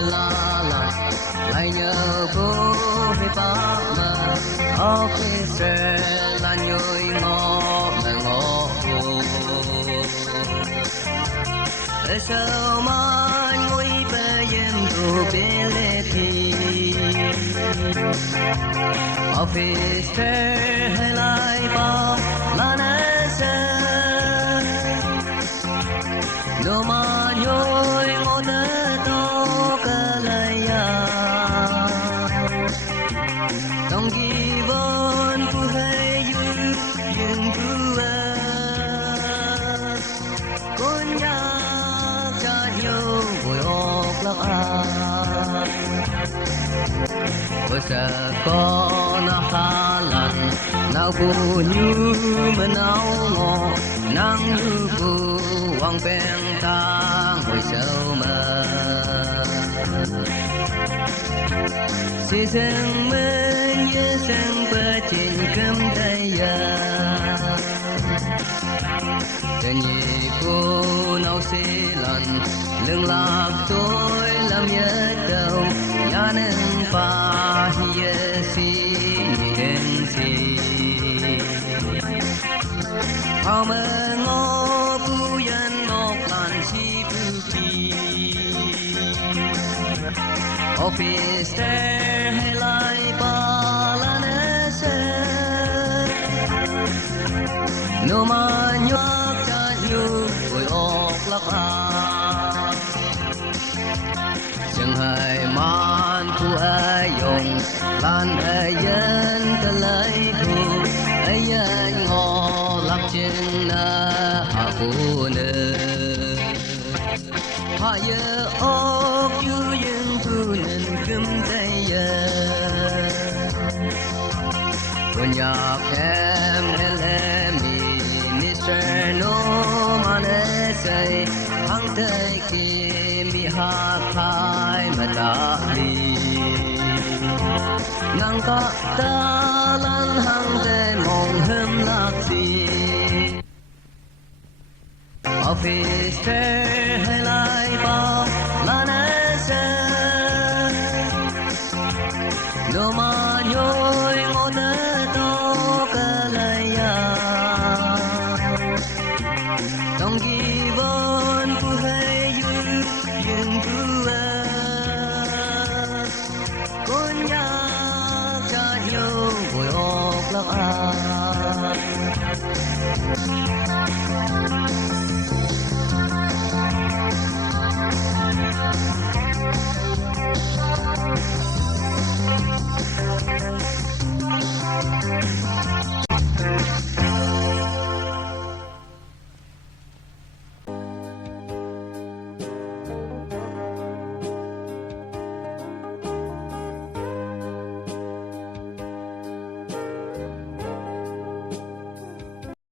la la lại nhớ cô hay ba mà officer là nhồi ngõ mà ngõ cô sao mà ngồi bây em tu bê thì officer hay lại ba là nè no ma nhoi ngô nơ to cơ lại ya trong kỳ vốn ku hay yu nhưng ku con nhà cha nhau vui ốc lắc bữa giờ con ha lần nào bu như mà nào ngọ nắng như bu quang bèn ta ngồi sâu mơ si sương mến như sương bờ trên cơm tay ya tình nhị cô nào xí lần lưng lạc tôi làm nhớ đâu nhà nên pha hiê si đến si how mơ ngô phu nhân ngọc lan chi phu chi officer hay lại ba la nè se no ma nhóc cha nhu vui ốc lắc chẳng hay man phu ai dùng lan ai dân ta lấy thu ai dân ngô lắc trên na hạ phu nơ hạ yơ ốc yu yên thu nên cơm tay yơ con nhạc em hele minister no mane say hang tay ki mi ha khai mà ta đi nang ka ta lan hang tay mong hâm lạc gì officer hay là